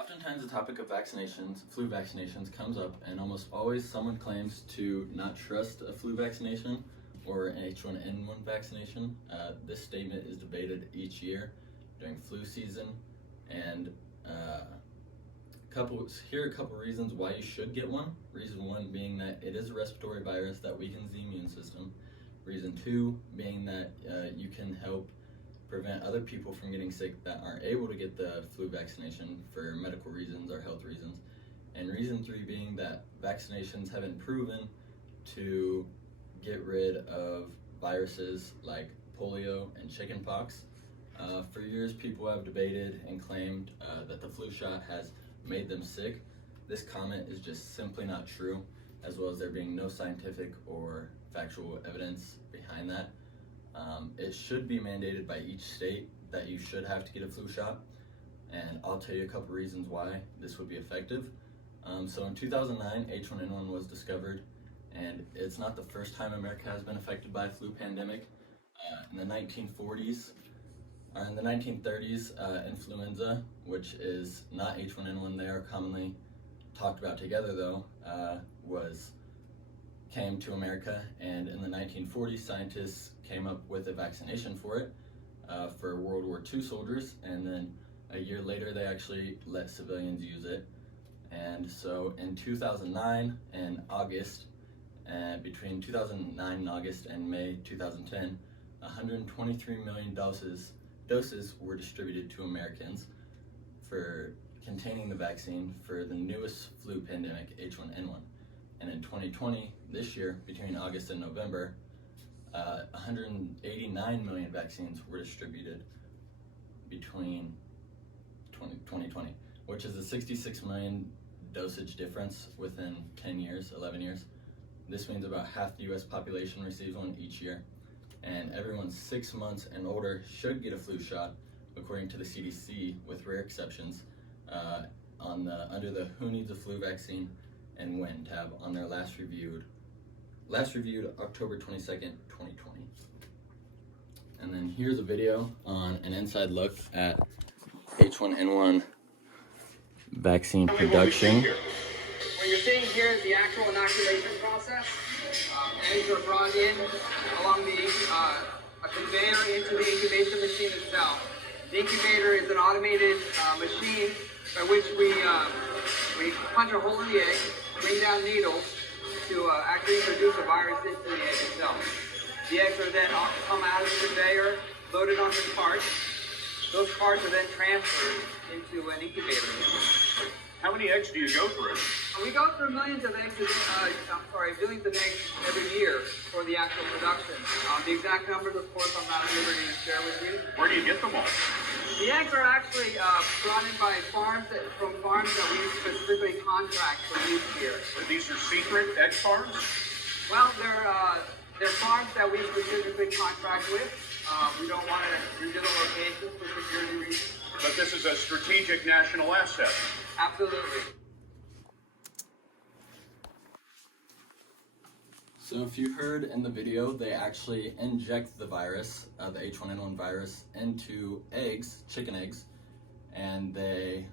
Oftentimes the topic of vaccinations, flu vaccinations, comes up, and almost always someone claims to not trust a flu vaccination or an H1N1 vaccination. This statement is debated each year during flu season, and here are a couple reasons why you should get one. Reason one being that it is a respiratory virus that weakens the immune system. Reason two being that you can help prevent other people from getting sick that aren't able to get the flu vaccination for medical reasons or health reasons. And reason three being that vaccinations have been proven to get rid of viruses like polio and chickenpox. For years, people have debated and claimed that the flu shot has made them sick. This comment is just simply not true, as well as there being no scientific or factual evidence behind that. It should be mandated by each state that you should have to get a flu shot, and I'll tell you a couple reasons why this would be effective. So in 2009, H1N1 was discovered, and it's not the first time America has been affected by a flu pandemic. In the 1940s, or in the 1930s, influenza, which is not H1N1, they are commonly talked about together though, came to America, and in the 1940s, scientists came up with a vaccination for it for World War II soldiers, and then a year later they actually let civilians use it. And so in 2009 and August, between 2009 and August and May 2010, 123 million doses were distributed to Americans for containing the vaccine for the newest flu pandemic, H1N1. And in 2020, this year, between August and November, 189 million vaccines were distributed between 2020, which is a 66 million dosage difference within 11 years. This means about half the US population receives one each year, and everyone 6 months and older should get a flu shot, according to the CDC, with rare exceptions, under the Who Needs a Flu Vaccine and When tab on their last reviewed October 22nd, 2020. And then here's a video on an inside look at H1N1 vaccine production. What you're seeing here is the actual inoculation process. Eggs are brought in along a conveyor into the incubation machine itself. The incubator is an automated machine by which we punch a hole in the egg, bring down needles to actually introduce a virus into the egg itself. The eggs are then come out of the conveyor, loaded onto parts. Those parts are then transferred into an incubator. How many eggs do you go through? We go through billions of eggs every year for the actual production. The exact numbers, of course, I'm not at liberty to share with you. Where do you get them all? The eggs are actually brought in by farms that we specifically contract for use here. These are secret egg farms? Well, they're farms that we specifically contract with. We don't want to reveal the locations for security reasons. But this is a strategic national asset. Absolutely. So if you heard in the video, they actually inject the virus, the H1N1 virus, into eggs, chicken eggs, and they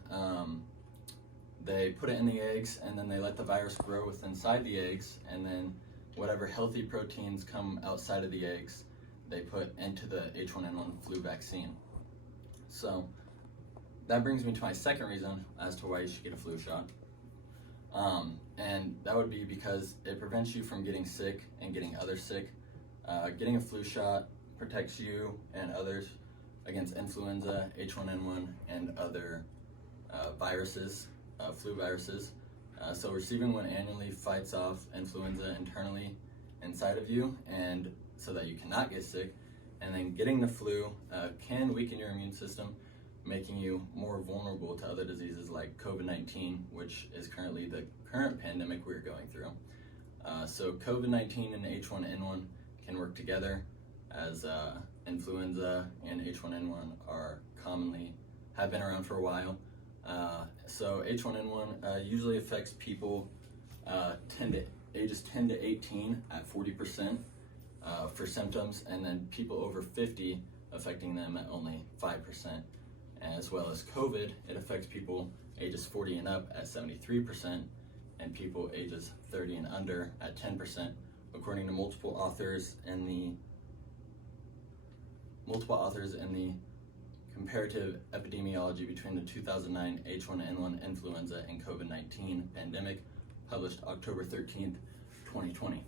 put it in the eggs, and then they let the virus grow inside the eggs, and then whatever healthy proteins come outside of the eggs, they put into the H1N1 flu vaccine. So that brings me to my second reason as to why you should get a flu shot. And that would be because it prevents you from getting sick and getting others sick. Getting a flu shot protects you and others against influenza, H1N1, and other viruses, flu viruses. So receiving one annually fights off influenza internally inside of you, and so that you cannot get sick. And then getting the flu can weaken your immune system, making you more vulnerable to other diseases like COVID-19, which is currently the current pandemic we're going through. So COVID-19 and H1N1 can work together, as influenza and H1N1 have been around for a while. So H1N1 usually affects people ages 10 to 18 at 40% for symptoms, and then people over 50 affecting them at only 5%. as well as COVID, it affects people ages 40 and up at 73%, and people ages 30 and under at 10%, according to multiple authors in the comparative epidemiology between the 2009 H1N1 influenza and COVID-19 pandemic, published October 13th, 2020.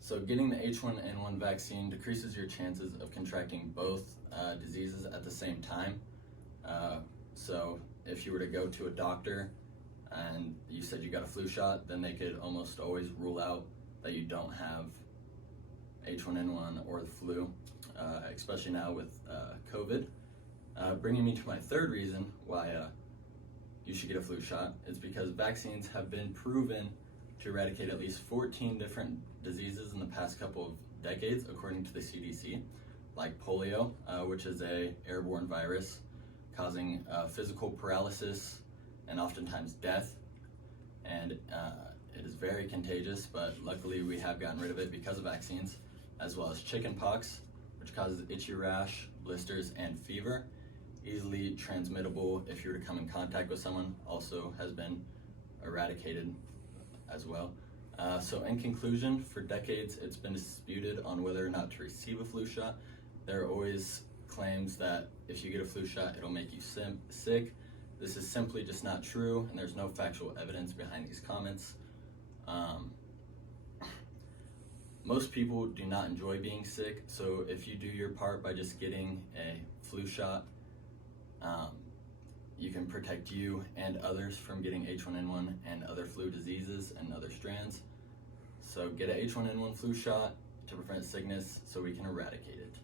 So getting the H1N1 vaccine decreases your chances of contracting both diseases at the same time. So if you were to go to a doctor and you said you got a flu shot, then they could almost always rule out that you don't have H1N1 or the flu, especially now with COVID. Bringing me to my third reason why you should get a flu shot is because vaccines have been proven to eradicate at least 14 different diseases in the past couple of decades, according to the CDC, like polio, which is a airborne virus causing physical paralysis and oftentimes death, and it is very contagious, but luckily we have gotten rid of it because of vaccines, as well as chickenpox, which causes itchy rash, blisters, and fever, easily transmittable if you were to come in contact with someone, also has been eradicated as well. So in conclusion, for decades it's been disputed on whether or not to receive a flu shot. There are always claims that if you get a flu shot it'll make you sick. This is simply just not true, and there's no factual evidence behind these comments. Most people do not enjoy being sick, so if you do your part by just getting a flu shot, you can protect you and others from getting H1N1 and other flu diseases and other strands. So get an H1N1 flu shot to prevent sickness so we can eradicate it.